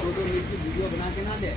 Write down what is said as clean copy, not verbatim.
दो मिनट की वीडियो बना के ना दे।